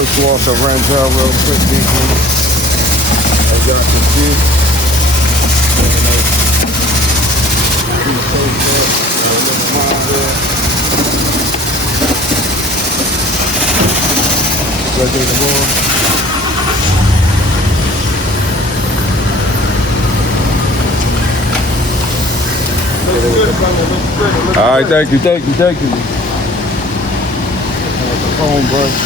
first wash of Renzel real quick, people. As y'all can see. All right, thank you. The phone brush.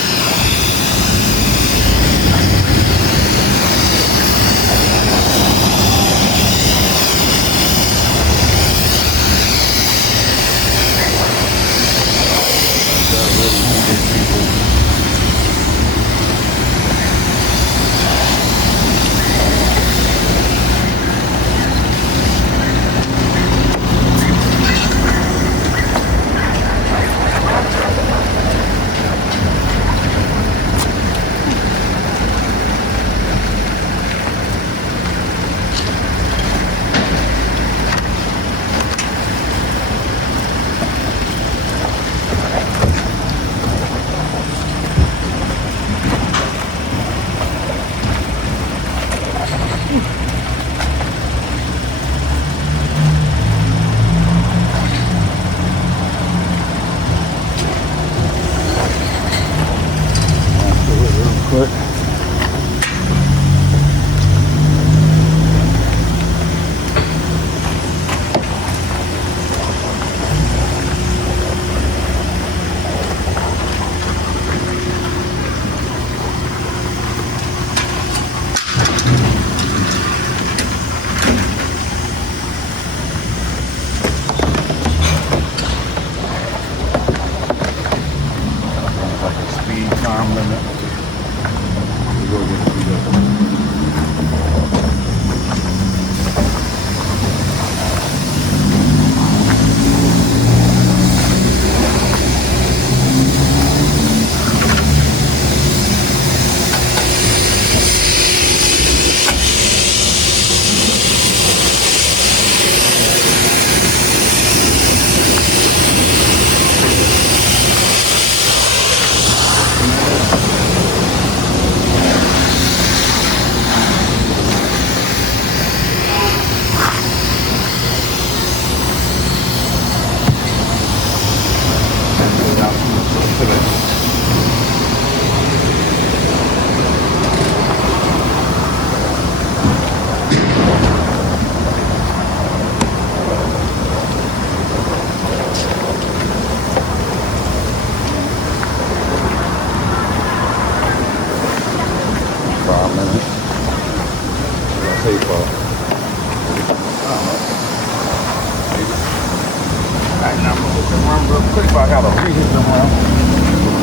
I gotta reheat the run.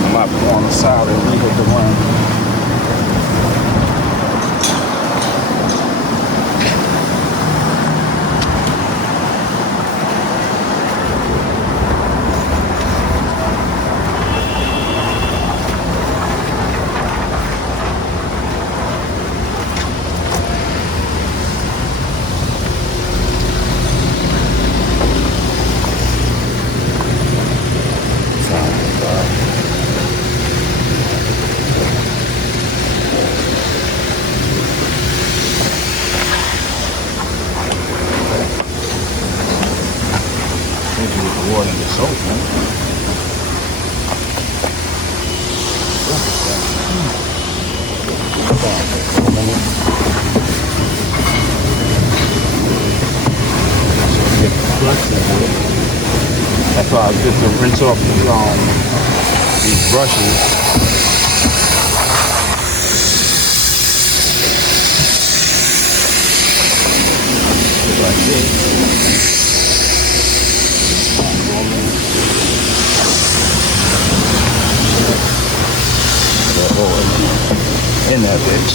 I might go on the side and reheat the run. That's why I get to rinse off these brushes. Like this. In that bitch.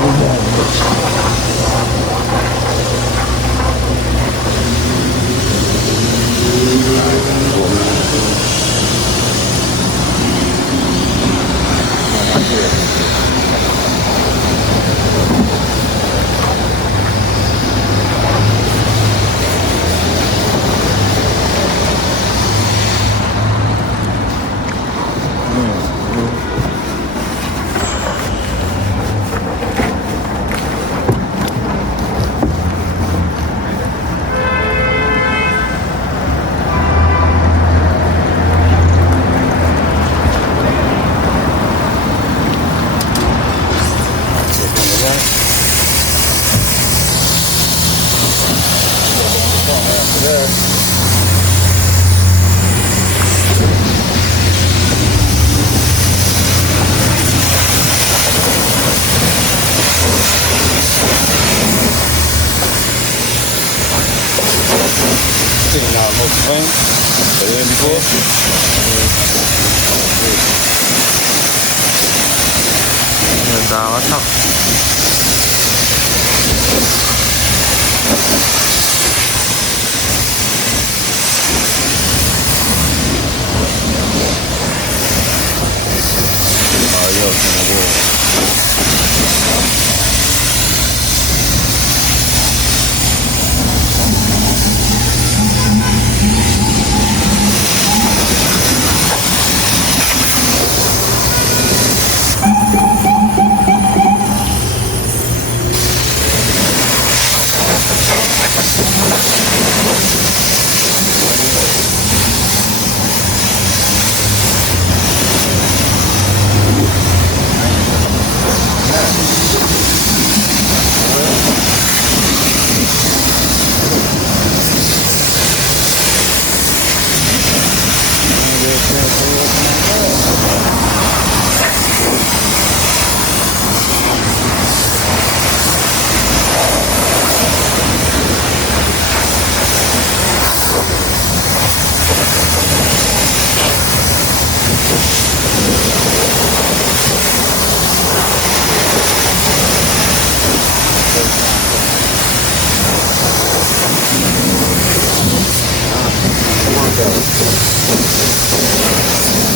In that bitch. Hein? Heb je hem voor? Ja, daar wat dan. Adiós, como vos.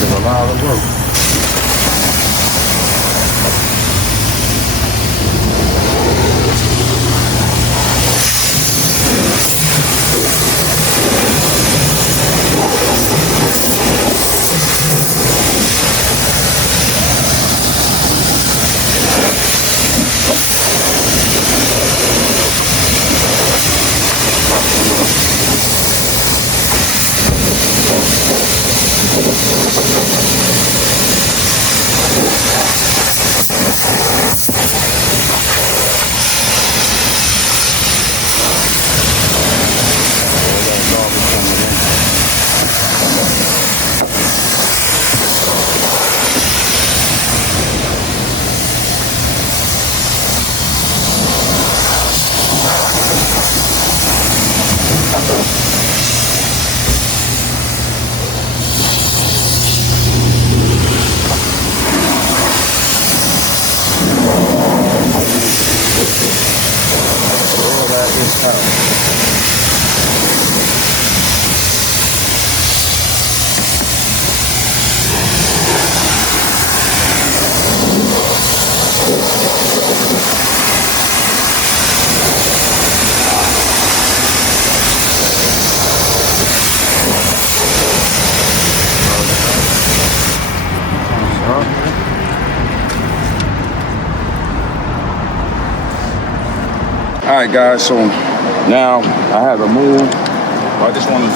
It's a lot of work. All right, guys, so now I have a move. I just want to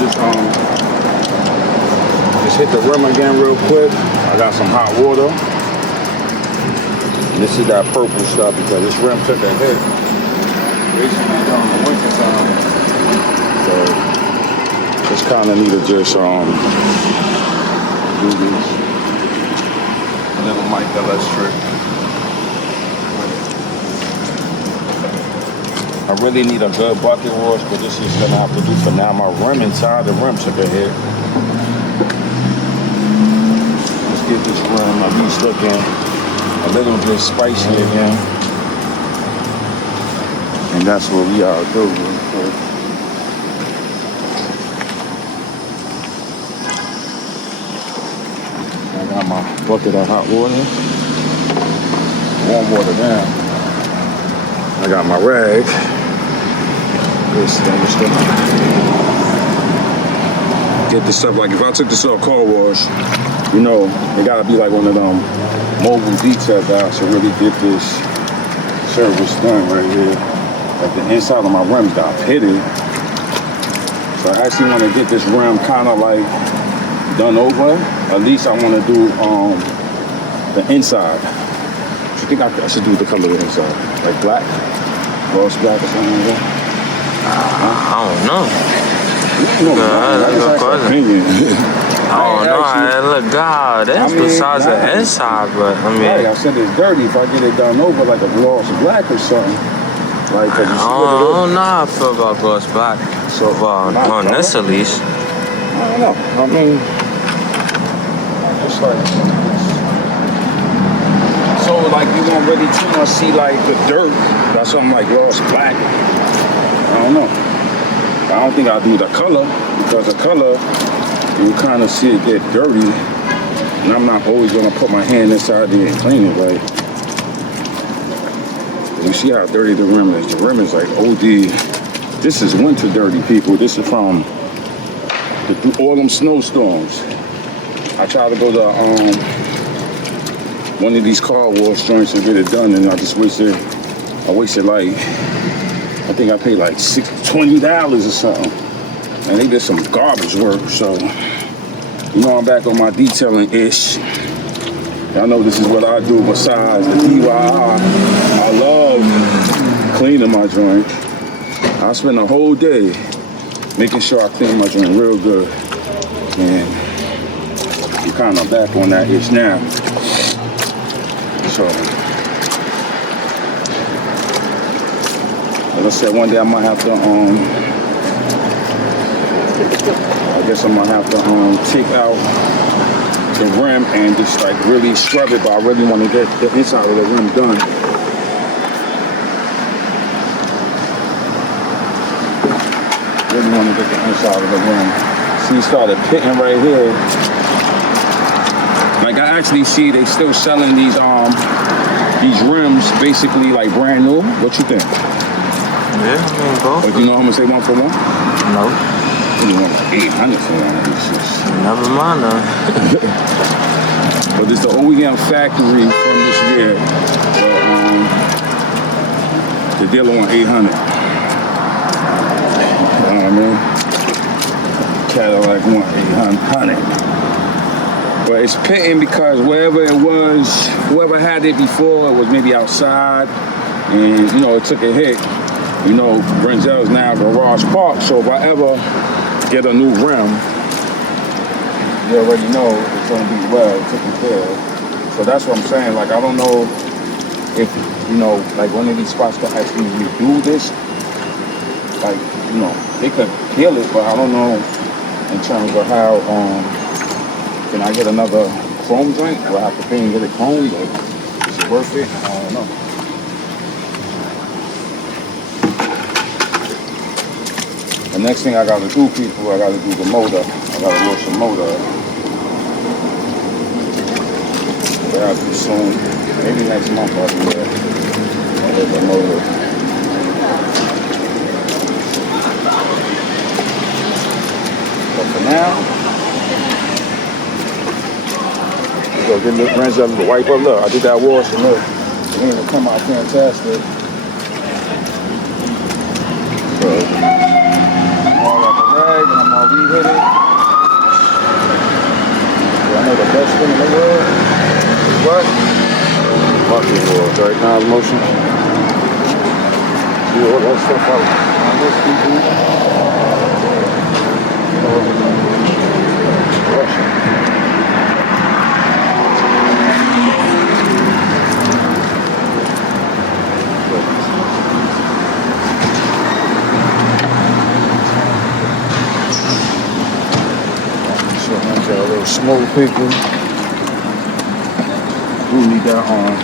just hit the rim again real quick. I got some hot water. And this is that purple stuff because this rim took a hit recently during the winter time. So just kind of need to just do this. A little Mike LS trick. I really need a good bucket wash, but this is gonna have to do for now. My rim inside the rim took a hit. Let's get this rim at least looking a little bit spicy again. And that's what we are doing. I got my bucket of hot water. Warm water down. I got my rag. Get this stuff, like if I took this off car wash, you know, it gotta be like one of them mobile detail guys to really get this service done right here. Like the inside of my rims got pitted. So I actually wanna get this rim kinda like done over. At least I wanna do the inside. What you think I should do with the color of the inside? Like black? Gloss black or something like that? I don't know. That's a question. I don't know. It look good. That's besides the inside, but I mean. Right, I said it's dirty. If I get it done over like a gloss black or something, like. I don't know how I feel about gloss black. So well, on this at least. don't know. I mean, it's like, so like you won't really too much see like the dirt. That's something like lost black. I don't know. I don't think I'll do the color because the color, you kind of see it get dirty. And I'm not always gonna put my hand inside there and clean it, right? You see how dirty the rim is. The rim is like OD. This is winter dirty, people. This is from all them snowstorms. I tried to go to one of these car wash joints and get it done, and I just wasted like, I think I paid like $20 or something. And they did some garbage work, so you know I'm back on my detailing-ish. Y'all know this is what I do besides the DIY. I love cleaning my joint. I spend a whole day making sure I clean my joint real good. And I'm kind of back on that itch now. So, like I said, one day I might have to, I guess I might have to take out the rim and just like really scrub it, but I really want to get the inside of the rim done. Really want to get the inside of the rim. See, started pitting right here. Like I actually see they still selling these rims basically like brand new. What you think? Yeah, I mean, both. Like, you know how much they want for one? No. You want 800 for one of these shits. Never mind though. But it's the OEM factory from this year. So, the dealer on 800. You know what I mean? Cadillac want 800. But it's pitting because wherever it was, whoever had it before, it was maybe outside, and you know it took a hit. You know, Renzel's now garage park, so if I ever get a new rim, you already know it's gonna be well taken care of. So that's what I'm saying. Like I don't know if you know, like one of these spots could actually redo this. Like, you know, they could kill it, but I don't know in terms of how can I get another chrome joint? Do I have to pay and get it chromed? Or is it worth it? I don't know. The next thing I gotta do, people, I gotta do the motor. I gotta wash the motor. That I'll do soon. Maybe next month I'll do that. I'll do the motor. But for now, go get the Renzel to wipe up. Look, I did that wash and look, it ain't gonna come out fantastic. So, and I'm gonna re-hit it. I know the best thing in the world is what? Bucket walls, right? Now motion. See all that stuff out on this people. You know what we're doing? Russian. A little smoke picking. We need that on.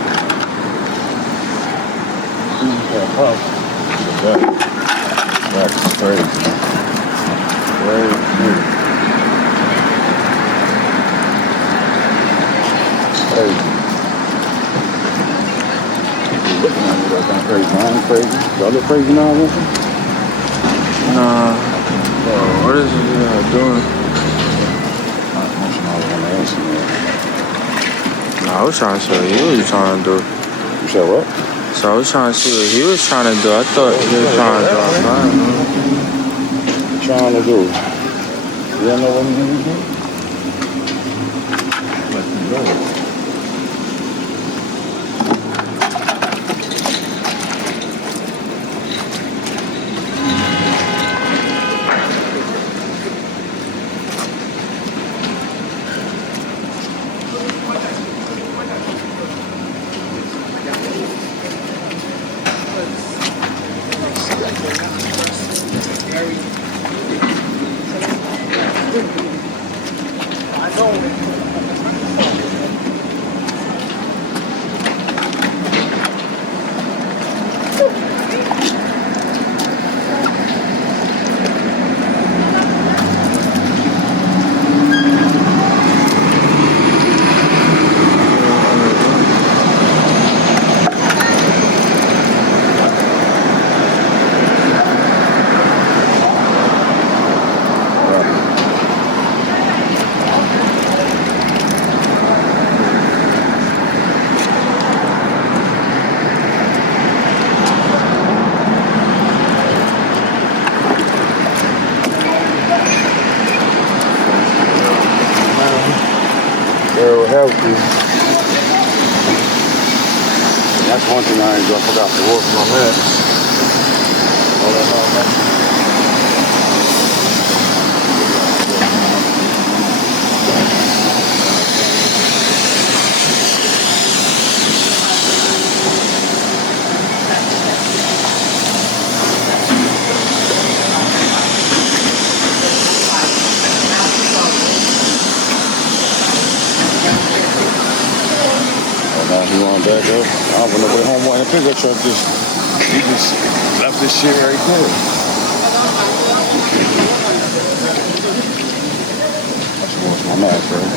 That puff. That's crazy. Very cute. Crazy. You're looking at me like I'm crazy. I ain't crazy. Y'all look crazy now, Renzel? Nah. What is it doing? Nah, I was trying to see what he was trying to do. You said what? So I was trying to see what he was trying to do. I thought he was trying to do. What you trying to do? You don't know what he's going to do? Let him go. Real healthy. That's one thing I ain't gonna forgot to work my man. All that. You want back up? I'm gonna go home while the pickup truck he just left this shit right there. Let's wash my mask, right?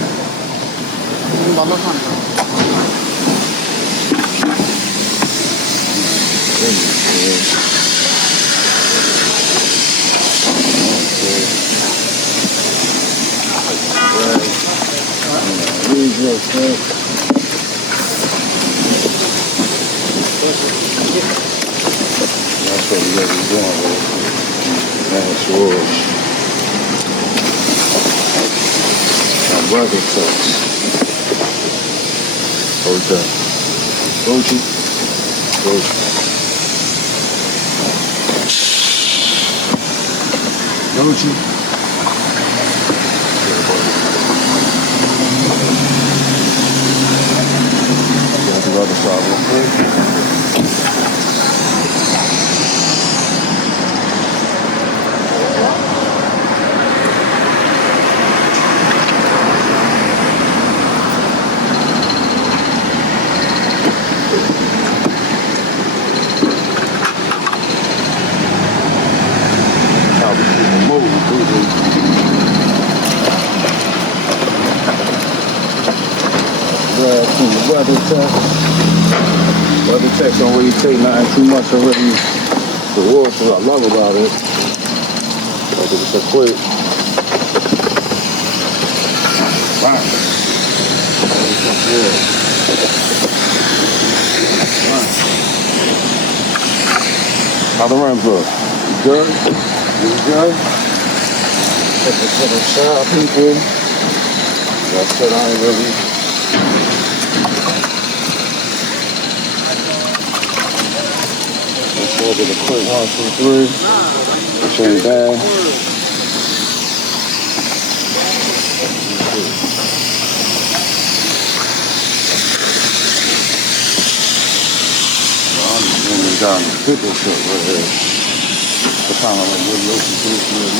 That's what we gotta be doing, bro. That's yours. My brother sucks. Hold up. Don't you? Don't you? Got the other side real quick. Weather text don't really take nothing too much already. The war is what I love about it. Like it's so quick. Right. Yeah. Right. How the rims look? You good? You good? Take it to the side, people. Like I said, I ain't really. Let's go get a quick 1, 2, 3. Which ain't bad. I'm just going down the pickle truck right here. It's kind of like really open to this real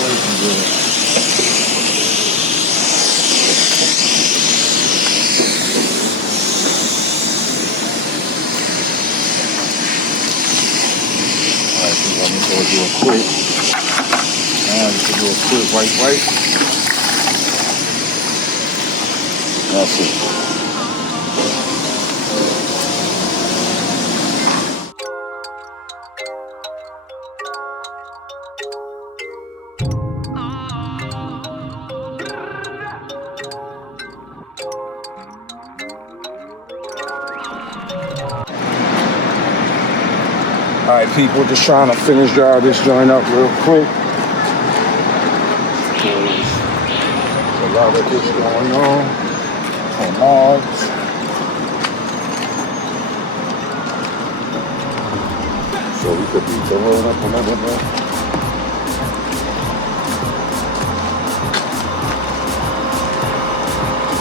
I'm just gonna do a quick. Now just do a quick wipe. That's it. Alright people, just trying to finish dry this joint up real quick. There's a lot of this going on Mars. So we could be throwing up a little bit.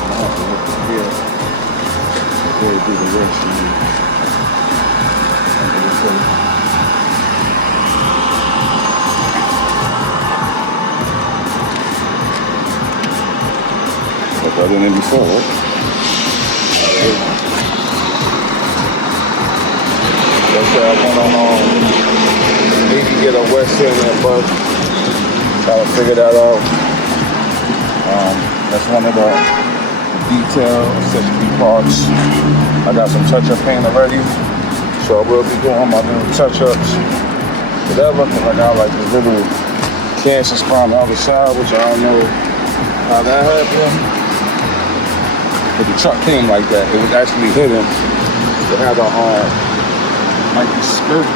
I have to look here before we do the rest of it. better than before. That's why I went on maybe get a West End and but try to figure that out. That's one of the detail accessory parts. I got some touch-up paint already, so I will be doing my little touch-ups. Whatever, because I got like this little cancer spot on the other side, which I don't know how that happened. But the truck came like that. It was actually hidden. It had a like this skirt,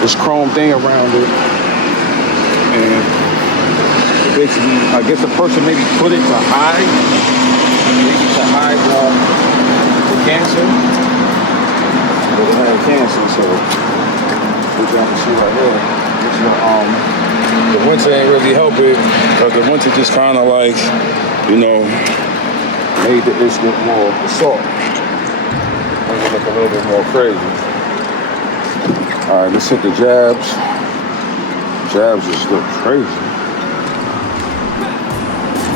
this chrome thing around it, and basically, I guess the person maybe put it to hide, the cancer. But it had cancer, so which y'all can see right here. Which the winter ain't really help it, because the winter just kind of like, you know, made the itch look more assault. Made it look a little bit more crazy. All right, let's hit the jabs. Jabs just look crazy.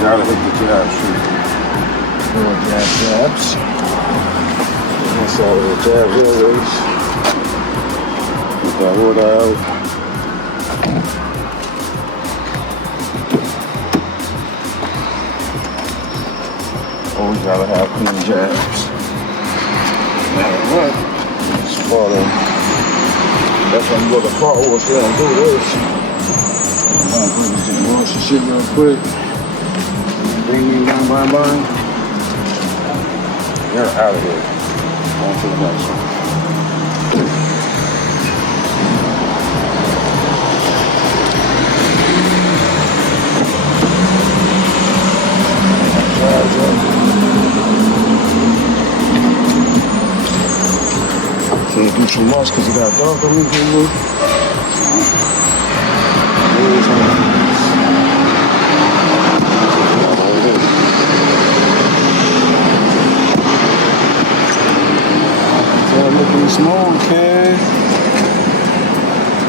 Gotta hit the jabs too. More jabs. Inside of the jabs areas. Get that wood out. Always gotta have clean jabs. Alright. It's part of. That's when you go to the car wash, they don't do this. I'm gonna put this in wash the shit real quick. Bring me down, bye. You're out of here. On to the next one. Can't do too much because it got dark on me. Looking small, okay?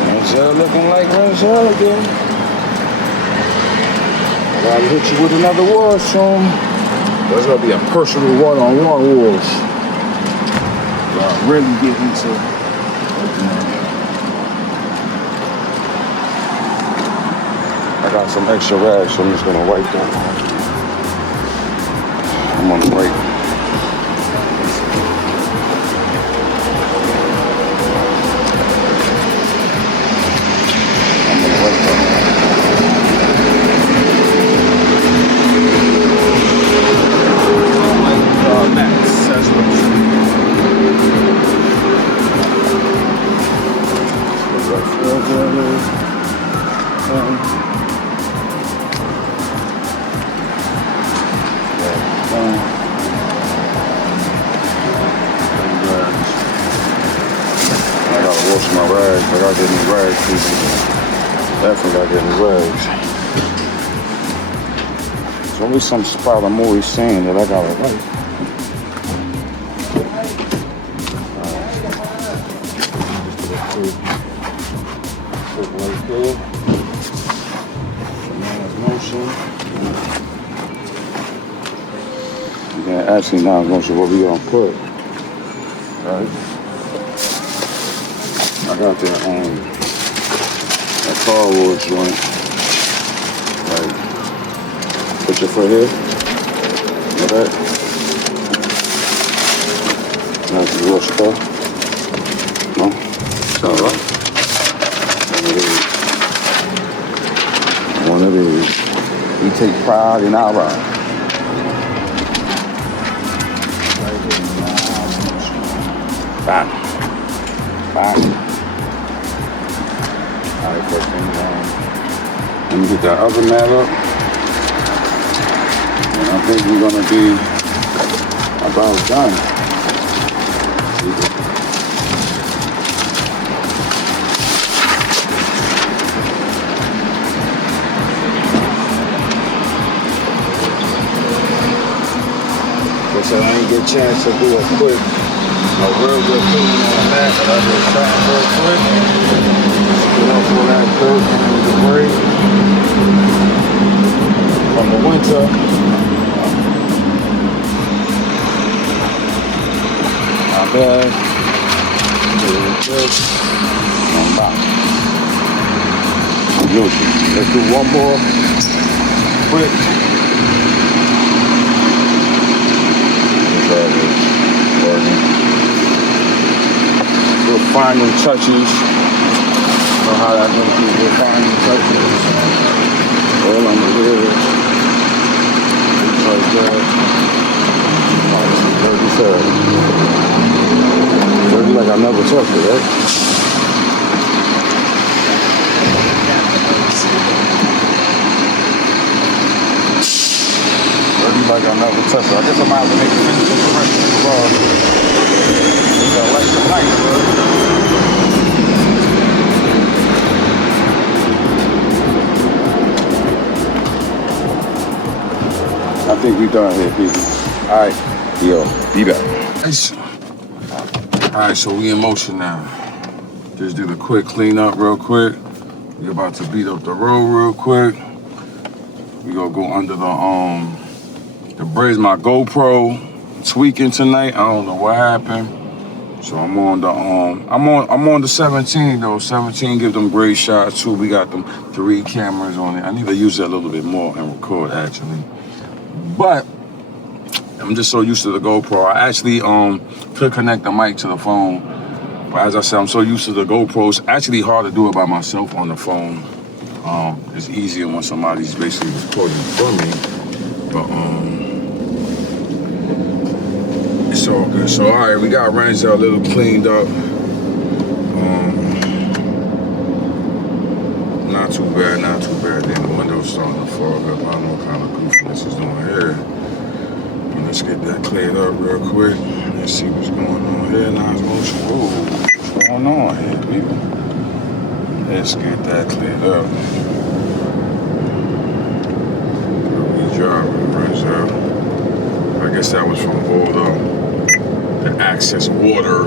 Renzel looking like Renzel again. I gotta hit you with another war soon. There's gonna be a personal one-on-one wars. Really get into I got some extra rags, so I'm just gonna wipe them. I'm gonna wipe. Definitely gotta get the rags. There's always some spot I'm always saying that I gotta wipe. Yeah, actually now I'm going to what we gonna put. Right? I got that car wash joint. Like, put your foot here. Like that. Now you wash the car. No? It's alright. One of these. We take pride in our ride. Bang. Bang. Alright, first thing let me get that other mat up. And I think we're gonna be about done. So I didn't get a chance to do a quick, real good cleaning on the mat, but I just shot real quick. Get off all that dirt and debris from the winter. bad. Good. I'm back. Let's do one more quick. Little final touches. Know how that goes through the final touches. All on the lid. Just like that. Dirty like I never touched it, right? Dirty like I never touched it. I guess I might have to make a finish of the rest of the bar. It's an electric light, bro. I think we done here, people. All right, yo, be back. All right, so we in motion now. Just did a quick cleanup real quick. We about to beat up the road real quick. We gonna go under the bridge. My GoPro tweaking tonight. I don't know what happened. So I'm on the 17 though. 17 give them great shots too. We got them 3 cameras on it. I need to use that a little bit more and record actually. But I'm just so used to the GoPro. I actually could connect the mic to the phone. But as I said, I'm so used to the GoPro. It's actually hard to do it by myself on the phone. It's easier when somebody's basically recording for me. But it's all good. So all right, we got Renzel a little cleaned up. Not too bad. Then the window's starting to fog up. I don't know what kind of goofiness is doing here. But let's get that cleared up real quick. Let's see what's going on here. Now it's motion. Whoa, what's going on here, people? Let's get that cleared up. Good job, Renzel. I guess that was from all the access water.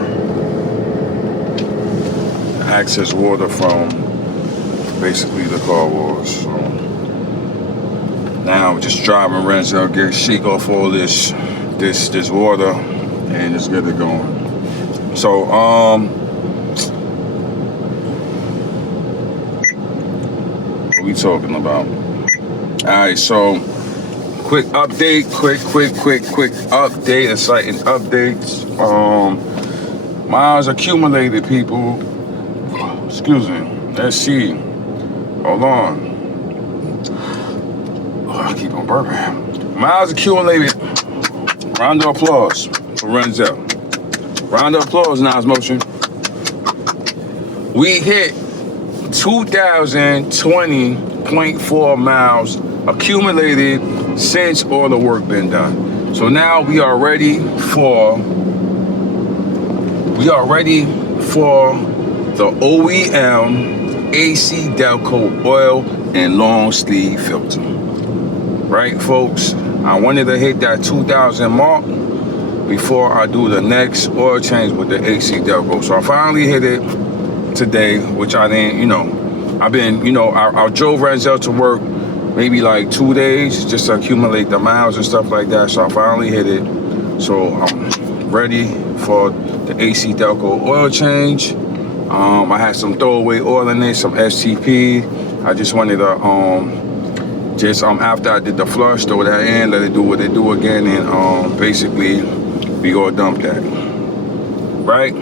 The access water from basically the car wash. So now I'm just driving Renzel, shake off all this water, and just get it going. So what we talking about? Alright, so quick update, quick update, exciting updates. Miles accumulated, people. Excuse me. Let's see. Hold on. Oh, I keep on burping. Miles accumulated. Round of applause for Renzel. Round of applause, Nas Motion. We hit 2,020.4 miles accumulated since all the work been done. So now we are ready for the OEM AC Delco oil and long sleeve filter. Right, folks? I wanted to hit that 2,000 mark before I do the next oil change with the AC Delco. So I finally hit it today, which I didn't, I drove Renzel to work maybe like 2 days just to accumulate the miles and stuff like that. So I finally hit it. So I'm ready for the AC Delco oil change. I had some throwaway oil in it, some STP. I just wanted to after I did the flush, throw that in, let it do what it do again, and basically we gonna dump that. Right?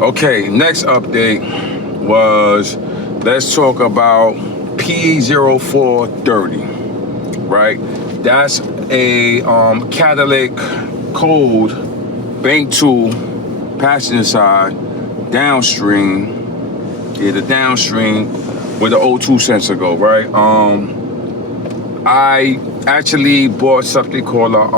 Okay, next update was, let's talk about P0430. Right? That's a catalytic cold bank tool passenger side downstream. Yeah, the downstream where the O2 sensor go, right? I actually bought something called a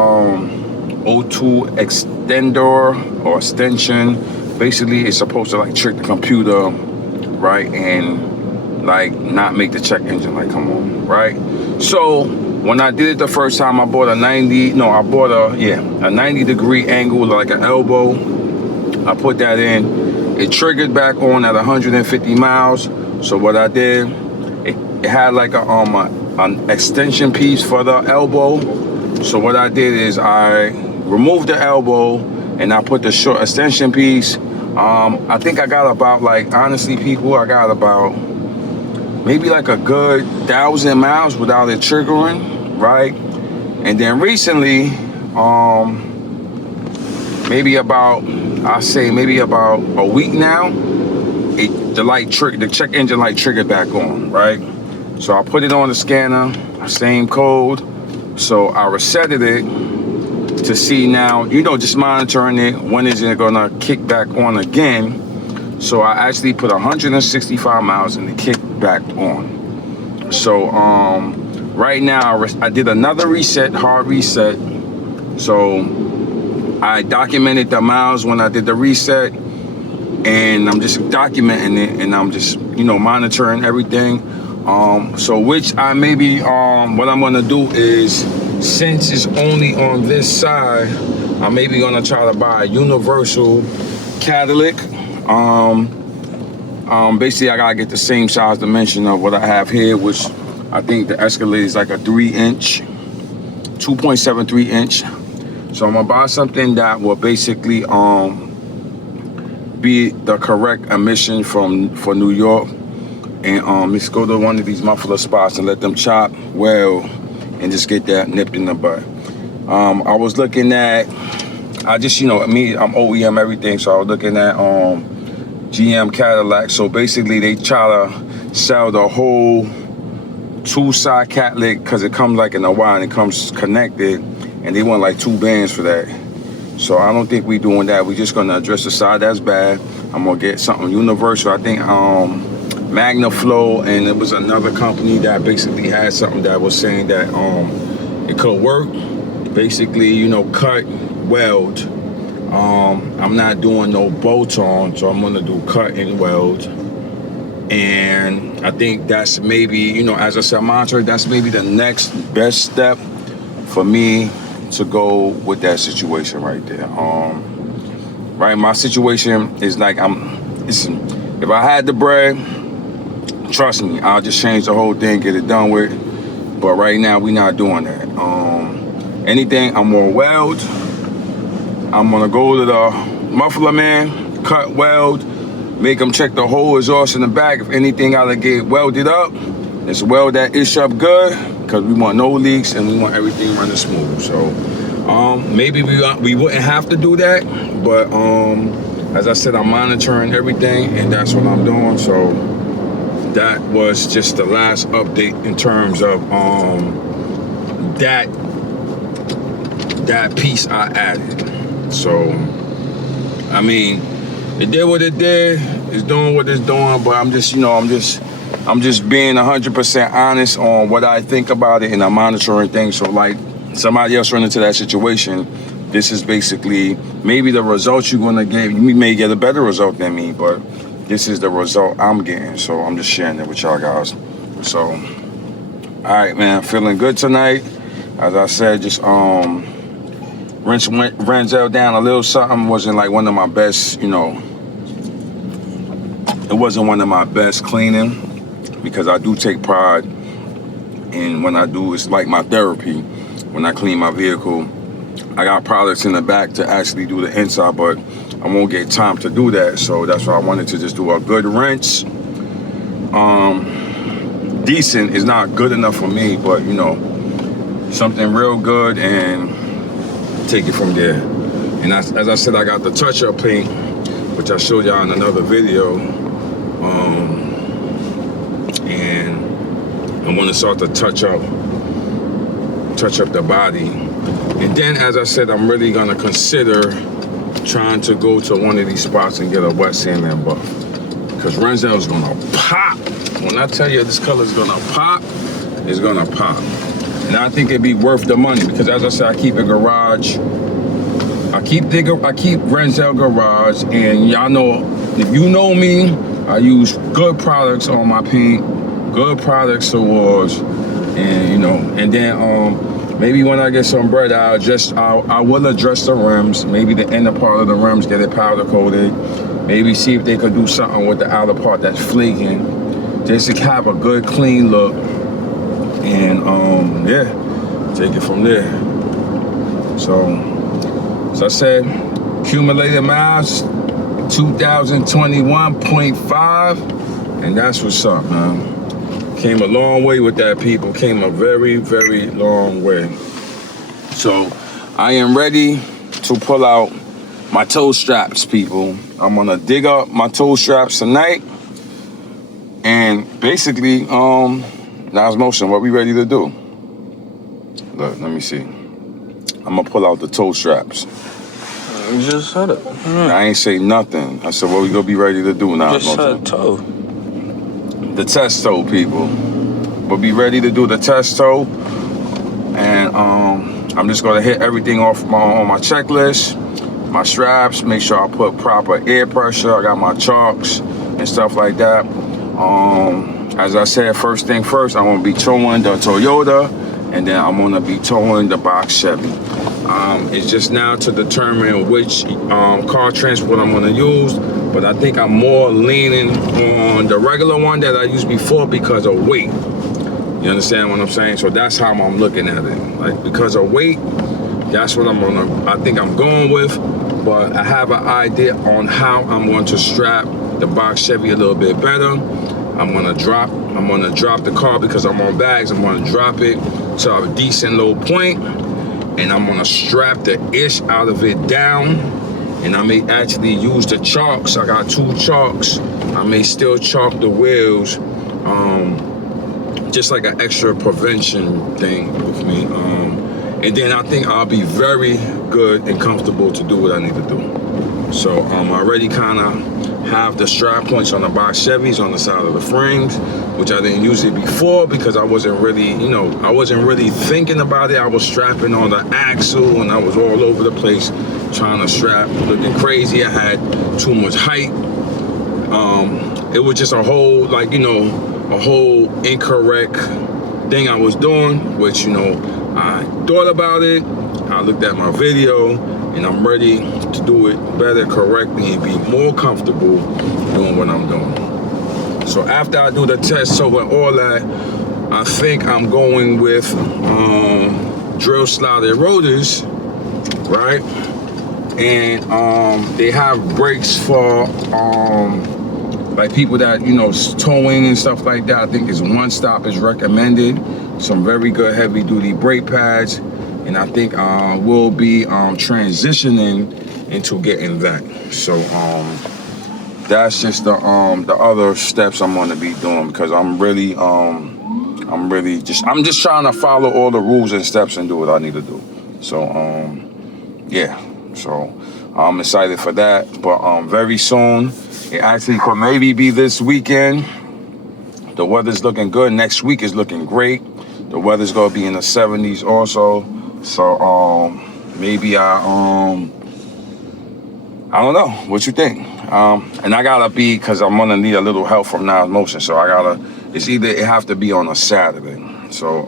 O2 extender or extension. Basically, it's supposed to like trick the computer, right? And like not make the check engine light come on, right? So when I did it the first time, I bought a 90 degree angle, like an elbow. I put that in. It triggered back on at 150 miles. So what I did, it had like an extension piece for the elbow. So what I did is I removed the elbow and I put the short extension piece. I think I got about, like, honestly, people, I got about maybe like a good 1,000 miles without it triggering, right? And then recently, maybe about, I say maybe about a week now, the check engine light triggered back on, right? So I put it on the scanner, same code. So I resetted it to see now, just monitoring it, when is it gonna kick back on again. So I actually put 165 miles and it kicked back on. So right now I did another reset, hard reset. So I documented the miles when I did the reset, and I'm just documenting it, and I'm just monitoring everything. So which I maybe what I'm gonna do is, since it's only on this side, I'm maybe gonna try to buy a universal catalytic. Basically I gotta get the same size dimension of what I have here, which I think the Escalade is like a 3-inch, 2.73 inch. So I'm gonna buy something that will basically be the correct emission for New York. And let's go to one of these muffler spots and let them chop well and just get that nipped in the butt. I was looking at, I'm OEM everything, so I was looking at GM Cadillac. So basically they try to sell the whole two-side catalytic because it comes like in a Y and it comes connected, and they want like 2 bands for that. So I don't think we doing that. We just gonna address the side that's bad. I'm gonna get something universal. I think MagnaFlow, and it was another company that basically had something that was saying that it could work. Basically, cut, weld. I'm not doing no bolt-on, so I'm gonna do cut and weld. And I think that's maybe, as I said, monitor, that's maybe the next best step for me to go with that situation right there. Right, my situation is like, if I had the bread, trust me, I'll just change the whole thing, get it done with. But right now, we not doing that. Anything, I'm gonna weld. I'm gonna go to the muffler man, cut, weld, make them check the whole exhaust in the back. If anything gotta get welded up, let's weld that ish up good, because we want no leaks and we want everything running smooth. So maybe we wouldn't have to do that, but as I said, I'm monitoring everything, and that's what I'm doing. So that was just the last update in terms of that piece I added. So I mean, it did what it did, it's doing what it's doing, but I'm just being 100% honest on what I think about it, and I'm monitoring things. So like somebody else run into that situation, this is basically maybe the results you're gonna get. You may get a better result than me, but this is the result I'm getting. So I'm just sharing it with y'all guys. So, all right, man, feeling good tonight. As I said, just Renzel down a little something. Wasn't like one of my best, it wasn't one of my best cleaning, because I do take pride in when I do, it's like my therapy. When I clean my vehicle, I got products in the back to actually do the inside, but I won't get time to do that. So that's why I wanted to just do a good rinse. Decent is not good enough for me, but something real good, and take it from there. And as I said, I got the touch-up paint, which I showed y'all in another video. And I want to start to touch up the body. And then, as I said, I'm really gonna consider trying to go to one of these spots and get a wet sand and buff, because Renzel is gonna pop. When I tell you this color is gonna pop, it's gonna pop. And I think it'd be worth the money, because as I said, I keep a garage. I keep Renzel garage, and y'all know, if you know me, I use good products on my paint, good products towards, and and then maybe when I get some bread, I will address the rims, maybe the inner part of the rims, get it powder coated, maybe see if they could do something with the outer part that's flaking, just to have a good clean look, and yeah, take it from there. So as I said, Accumulated miles, 2021.5, and that's what's up, man. Came a long way with that, people. Came a very, very long way. So I am ready to pull out my toe straps, people. I'm gonna dig up my toe straps tonight, and basically, now's motion. What we ready to do? Look, let me see. I'm gonna pull out the toe straps. You just said it. I ain't say nothing. I said, what we gonna be ready to do now? Just said toe. The test toe, people. We'll be ready to do the test toe, and I'm just gonna hit everything off on my checklist. My straps, make sure I put proper air pressure. I got my chalks and stuff like that. As I said, first thing first, I'm gonna be towing the Toyota, and then I'm gonna be towing the box Chevy. It's just now to determine which car transport I'm gonna use, but I think I'm more leaning on the regular one that I used before because of weight. You understand what I'm saying? So that's how I'm looking at it. Like, because of weight, that's what I think I'm going with, but I have an idea on how I'm going to strap the box Chevy a little bit better. I'm gonna drop the car because I'm on bags. I'm gonna drop it to a decent low point, and I'm gonna strap the ish out of it down, and I may actually use the chalks. I got 2 chalks. I may still chalk the wheels, just like an extra prevention thing with me. And then I think I'll be very good and comfortable to do what I need to do. So I already kind of have the strap points on the box Chevys on the side of the frames, which I didn't use it before because I wasn't really, I wasn't really thinking about it. I was strapping on the axle and I was all over the place trying to strap, looking crazy. I had too much height. It was just a whole, a whole incorrect thing I was doing, which, I thought about it. I looked at my video, and I'm ready to do it better, correctly, and be more comfortable doing what I'm doing. So after I do the test, so with all that, I think I'm going with drill slotted rotors, right? And they have brakes for like people that, towing and stuff like that. I think it's one stop is recommended. Some very good heavy duty brake pads. And I think we'll be transitioning into getting that. So that's just the other steps I'm gonna be doing, because I'm just trying to follow all the rules and steps and do what I need to do. So yeah. So I'm excited for that. But very soon, it actually could maybe be this weekend. The weather's looking good. Next week is looking great. The weather's gonna be in the 70s also. So maybe I don't know what you think. And I gotta be, because I'm gonna need a little help from Now's Motion. So it have to be on a Saturday. So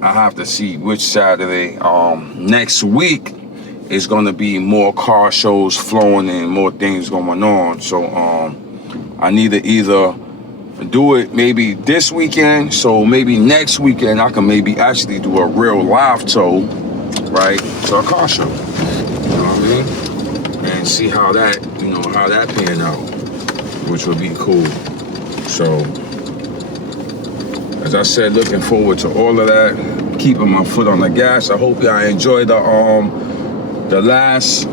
I have to see which Saturday. Next week is gonna be more car shows flowing and more things going on. So I need to either do it maybe this weekend, so maybe next weekend I can maybe actually do a real live tow, right, to a car show. You know what I mean? And see how that pan out, which would be cool. So, as I said, looking forward to all of that. Keeping my foot on the gas. I hope y'all enjoyed the last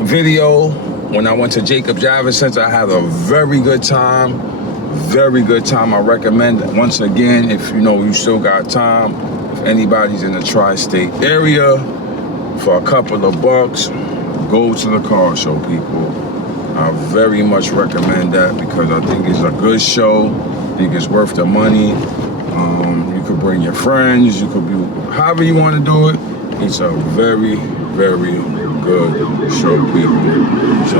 video when I went to Jacob Javits Center. I had a very good time. Very good time. I recommend it. Once again, if you still got time, if anybody's in the tri-state area, for a couple of bucks, go to the car show, people. I very much recommend that because I think it's a good show. I think it's worth the money. You could bring your friends. You could be however you want to do it. It's a very, very good show, people. So,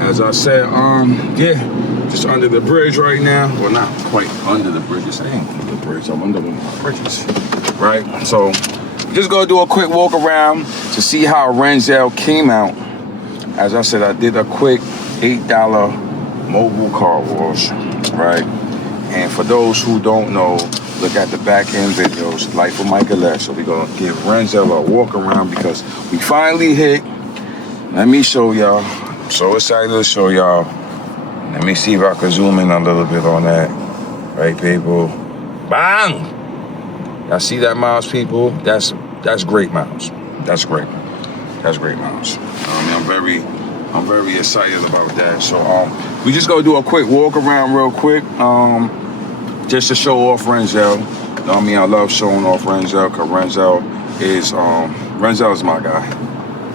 as I said, yeah, just under the bridge right now. Well, not quite under the bridge. This ain't under the bridge. I'm under one of the bridges, right? So, just gonna do a quick walk around to see how Renzel came out. As I said, I did a quick $8 mobile car wash, right? And for those who don't know, look at the back end videos, Life of Mike Elect. So we're gonna give Renzel a walk around because we finally hit. Let me show y'all. I'm so excited to show y'all. Let me see if I can zoom in a little bit on that. Right, people? Bang! Y'all see that, miles, people? That's great, miles. That's great. That's great, miles. I'm very excited about that. So we just gonna do a quick walk around real quick, just to show off Renzel. You know what I mean? I love showing off Renzel because Renzel is my guy.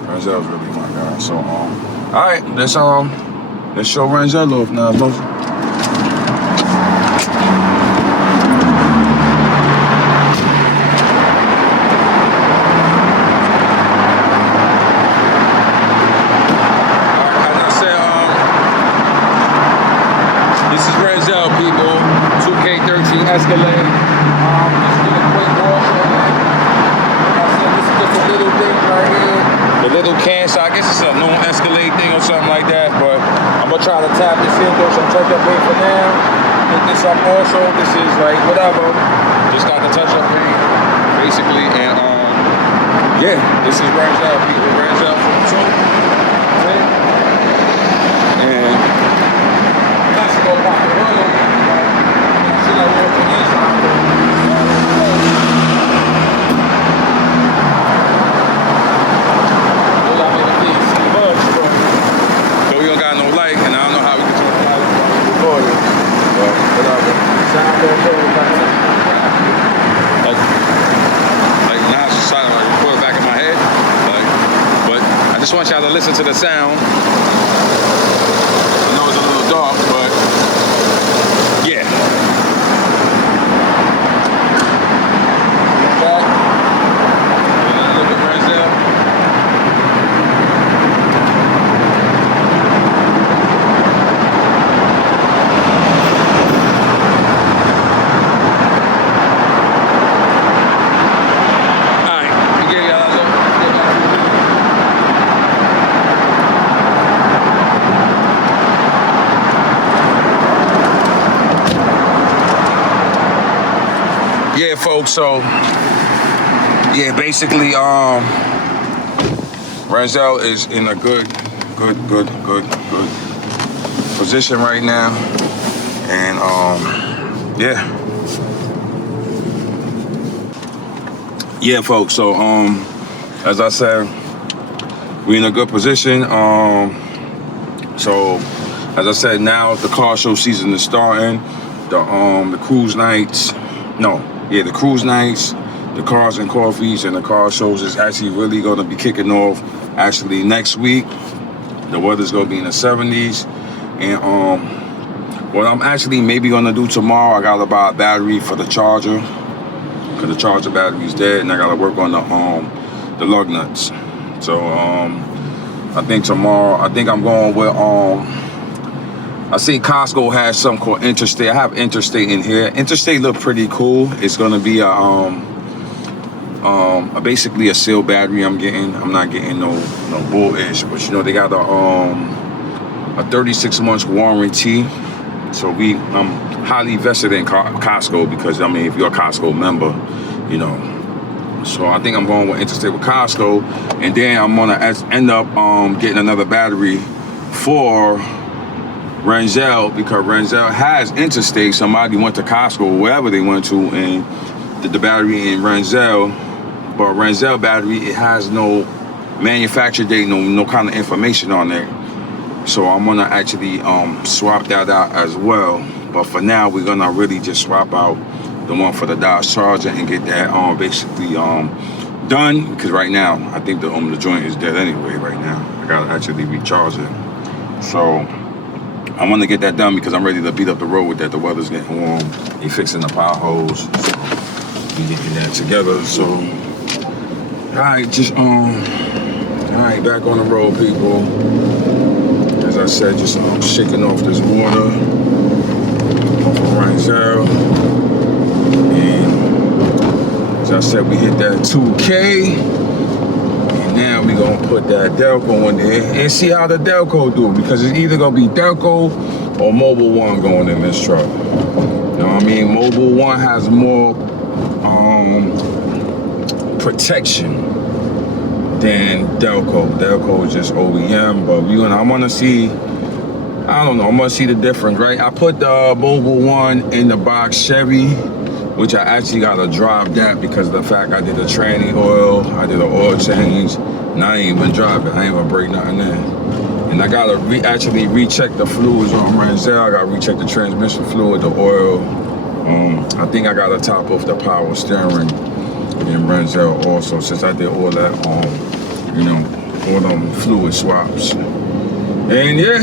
Renzel is really my guy. So all right, let's show Renzel off now. Escalade. Just did a quick walk on that. Like I said, this is just a little thing right here. The little can, so I guess it's a known Escalade thing or something like that. But I'm gonna try to tap this in, do some touch up paint for now. Pick this up also. This is like whatever. Just got the touch up paint, basically, and yeah, this is Renzel, people. Renzel from 2. And let's go rock the road. So we don't got no light, and I don't know how we can turn the light recorded. But whatever. Like now it's just trying to record back in my head. But I just want y'all to listen to the sound. I know it's a little dark, but yeah. Look at Renzel. Alright, we gave y'all a look. Yeah, folks, so yeah, basically, Renzel is in a good position right now, and yeah, folks. So as I said, we're in a good position. So as I said, now the car show season is starting. The cruise nights, the cruise nights. The cars and coffees and the car shows is actually really going to be kicking off actually next week. The weather's going to be in the 70s. And what I'm actually maybe going to do tomorrow, I got to buy a battery for the charger because the charger battery is dead, and I got to work on the lug nuts. So I think tomorrow, I think I'm going with I see Costco has something called Interstate. I have Interstate in here. Interstate look pretty cool. It's going to be basically a sealed battery I'm getting. I'm not getting no bull-ish, but you know, they got a 36 months warranty. So I'm highly vested in Costco because, I mean, if you're a Costco member, you know. So I think I'm going with Interstate with Costco, and then I'm gonna end up getting another battery for Renzel because Renzel has Interstate. Somebody went to Costco, wherever they went to, and did the battery in Renzel. But Renzel battery, it has no manufacture date, no kind of information on there. So I'm gonna actually swap that out as well. But for now, we're gonna really just swap out the one for the Dodge Charger and get that basically done. Because right now, I think the joint is dead anyway. Right now, I gotta actually recharge it. So I want to get that done because I'm ready to beat up the road with that. The weather's getting warm. They fixing the potholes. So we getting that together. So all right, back on the road, people. As I said, just shaking off this water from Renzel. And as I said, we hit that 2K. And now we gonna put that Delco in there and see how the Delco do, because it's either gonna be Delco or Mobile One going in this truck. You know what I mean? Mobile One has more protection than Delco. Delco is just OEM, but I want to see. I don't know. I want to see the difference, right? I put the Mobile One in the box Chevy, which I actually got to drive that because of the fact I did a tranny oil, I did an oil change, and I ain't even drive it. I ain't even break nothing in. And I got to actually recheck the fluids on Renzel. I got to recheck the transmission fluid, the oil. I think I got to top off the power steering in Renzel also, since I did all that, all them fluid swaps. And yeah,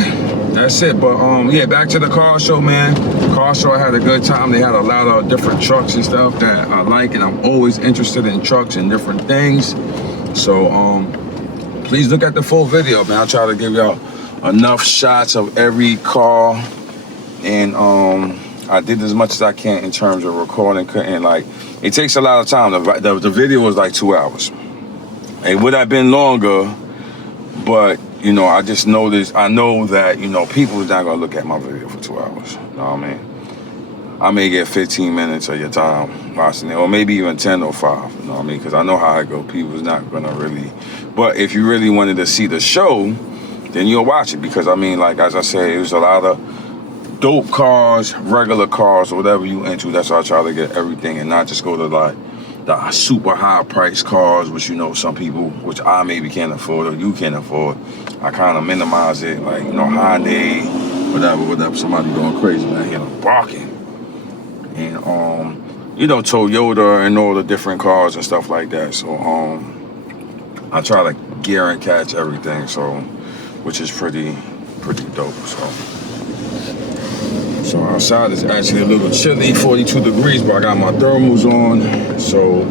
that's it. But yeah, back to the car show, man. Car show, I had a good time. They had a lot of different trucks and stuff that I like, and I'm always interested in trucks and different things. So please look at the full video, man. I'll try to give y'all enough shots of every car, and I did as much as I can in terms of recording. And like, it takes a lot of time. The video was like 2 hours. It would have been longer, but you know, I just noticed, I know that, you know, people is not gonna look at my video for 2 hours. You know what I mean? I may get 15 minutes of your time watching it, or maybe even 10 or 5, you know what I mean? Because I know how I go. People's not gonna really, but if you really wanted to see the show, then you'll watch it. Because I mean, like, as I said, it was a lot of dope cars, regular cars, whatever you into. That's why I try to get everything and not just go to like the super high price cars, which, you know, some people, which I maybe can't afford or you can't afford. I kind of minimize it, like, you know, Hyundai, whatever, somebody going crazy, man, I hear them barking. And, you know, Toyota and all the different cars and stuff like that. So, I try to gear and catch everything, so, which is pretty dope, So outside is actually a little chilly, 42 degrees, but I got my thermals on, so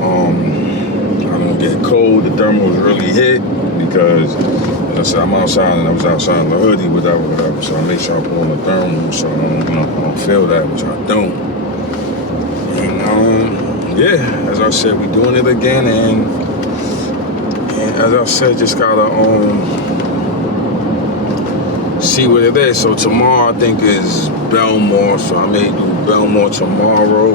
I don't get cold. The thermals really hit because, as I said, I'm outside and I was outside in the hoodie, whatever. So I make sure I put on the thermals so I don't feel that, which I don't. And yeah, as I said, we doing it again, and as I said, just gotta see what it is. So tomorrow I think is Belmore, so I may do Belmore tomorrow,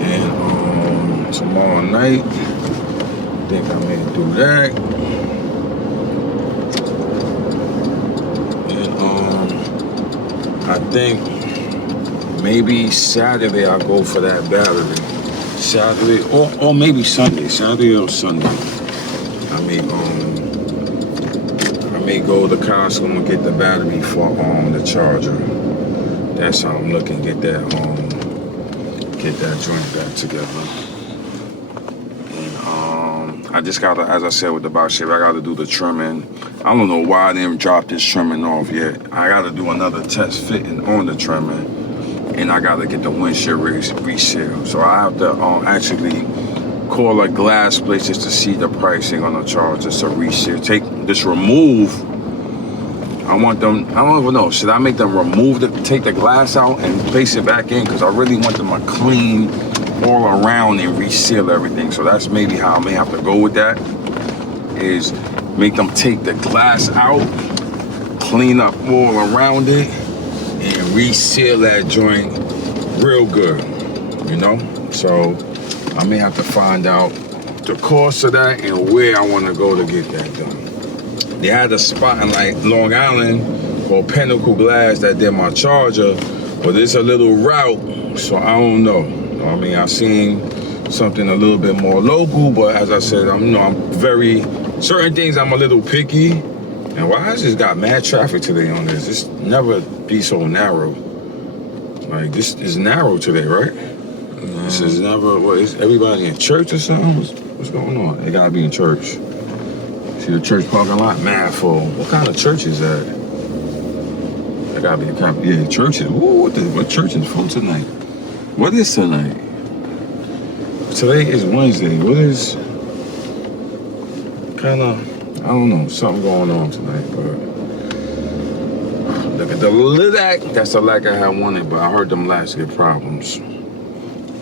and tomorrow night I think I may do that, and I think maybe Saturday I'll go for that battery. Saturday or maybe Sunday. Saturday or Sunday. I may go to Costco and get the battery for the charger. That's how I'm looking. Get that joint back together. And I just gotta, as I said with the box shape, I gotta do the trimming. I don't know why I didn't drop this trimming off yet. I gotta do another test fitting on the trimming, and I gotta get the windshield resealed. So I have to actually call a glass place just to see the pricing on the charger. So reseal, take this, remove. I want them, I don't even know, should I make them take the glass out and place it back in? Because I really want them to clean all around and reseal everything. So that's maybe how I may have to go with that, is make them take the glass out, clean up all around it, and reseal that joint real good, you know? So I may have to find out the cost of that and where I want to go to get that done. They had a spot in like Long Island called Pinnacle Glass that did my charger, but it's a little route, so I don't know. You know what I mean? I've seen something a little bit more local, but as I said, certain things I'm a little picky. And why has this got mad traffic today on this? This never be so narrow. Like, this is narrow today, right? This is never, what, is everybody in church or something? What's going on? They gotta be in church. See the church parking lot, mad full. What kind of church is that? That gotta be a kind of, yeah, churches. Ooh, what church is full tonight? What is tonight? Today is Wednesday. What is, kind of, I don't know, something going on tonight, but look at the lilac. That's the lack I had wanted, but I heard them last get problems.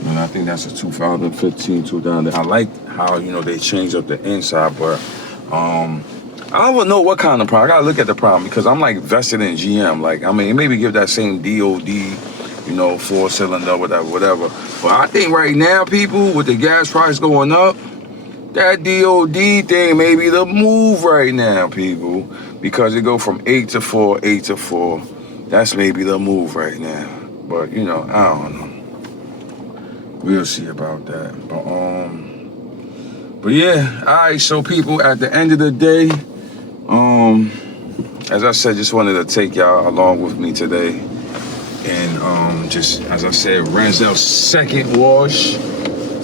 And I think that's a 2015, 2000. I like how, you know, they changed up the inside, but I don't even know what kind of problem. I gotta look at the problem because I'm like vested in GM. Like, I mean, maybe give that same DOD you know, 4-cylinder, whatever. But I think right now, people, with the gas price going up, that DOD thing may be the move right now, people, because it go from 8 to 4, 8 to 4. That's maybe the move right now. But, you know, I don't know. We'll see about that. But yeah, all right, so people, at the end of the day, as I said, just wanted to take y'all along with me today. And just, as I said, Renzel's second wash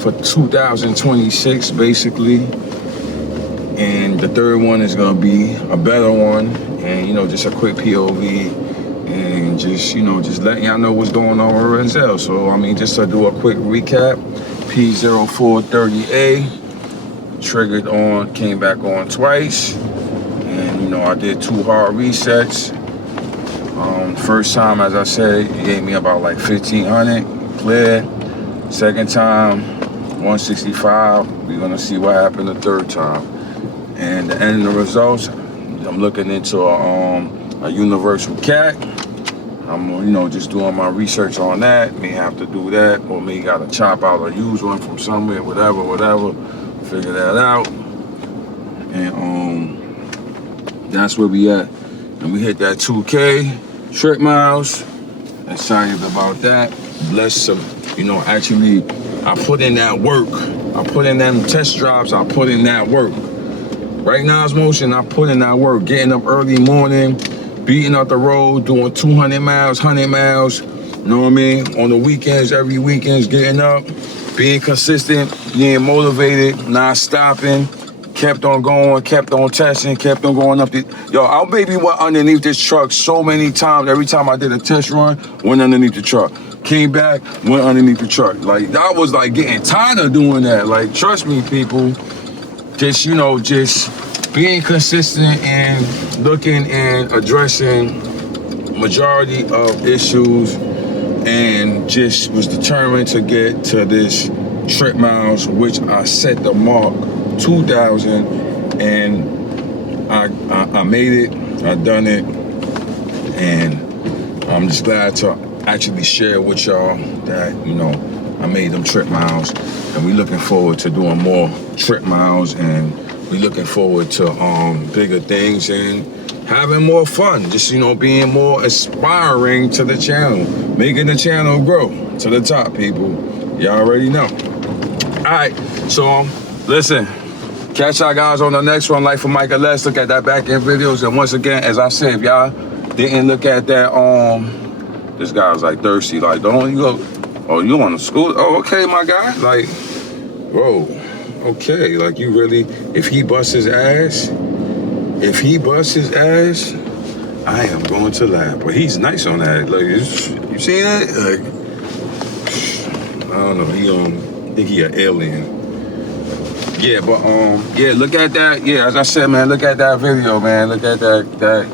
for 2026, basically. And the third one is gonna be a better one. And, you know, just a quick POV. And just, you know, just letting y'all know what's going on with Renzel. So, I mean, just to do a quick recap, P0430A, triggered on, came back on twice. And, you know, I did 2 hard resets. First time, as I said, it gave me about like 1,500, clear. Second time, 165. We're gonna see what happened the third time. And the end of the results, I'm looking into a universal cat. I'm, you know, just doing my research on that. May have to do that, or may gotta chop out or use one from somewhere, whatever. Figure that out. And that's where we at. And we hit that 2K trip miles. Excited about that. Blessed to, you know, actually, I put in that work. I put in them test drives. I put in that work. Right now, it's motion. I put in that work. Getting up early morning, beating out the road, doing 200 miles, 100 miles. You know what I mean? On the weekends, every weekend's getting up, being consistent, being motivated, not stopping. Kept on going, kept on testing, kept on going up the... Yo, I maybe went underneath this truck so many times. Every time I did a test run, went underneath the truck. Came back, went underneath the truck. Like, I was like getting tired of doing that. Like, trust me, people. Just, you know, just being consistent and looking and addressing majority of issues, and just was determined to get to this trip miles, which I set the mark 2,000, and I made it. I done it, and I'm just glad to actually share with y'all that, you know, I made them trip miles, and we looking forward to doing more trip miles, and we looking forward to bigger things and having more fun. Just, you know, being more aspiring to the channel, making the channel grow to the top, people. Y'all already know. All right, so listen. Catch y'all guys on the next one. Like for Micah, let's look at that back end videos. And once again, as I said, if y'all didn't look at that, this guy was like thirsty. Like, don't you go, oh, you on the school? Oh, okay, my guy. Like, whoa, okay. Like, you really, if he busts his ass, I am going to lab. But he's nice on that. Like, you see that? Like, I don't know. He think he an alien. Yeah, but yeah, look at that. Yeah, as I said, man, look at that video, man. Look at that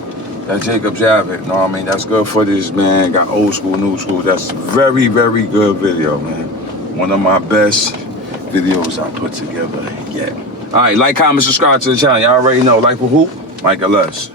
Jacob Javits. You know what I mean? That's good footage, man. Got old school, new school. That's very, very good video, man. One of my best videos I put together yet. All right, like, comment, subscribe to the channel. Y'all already know. Like for who? Micah Les.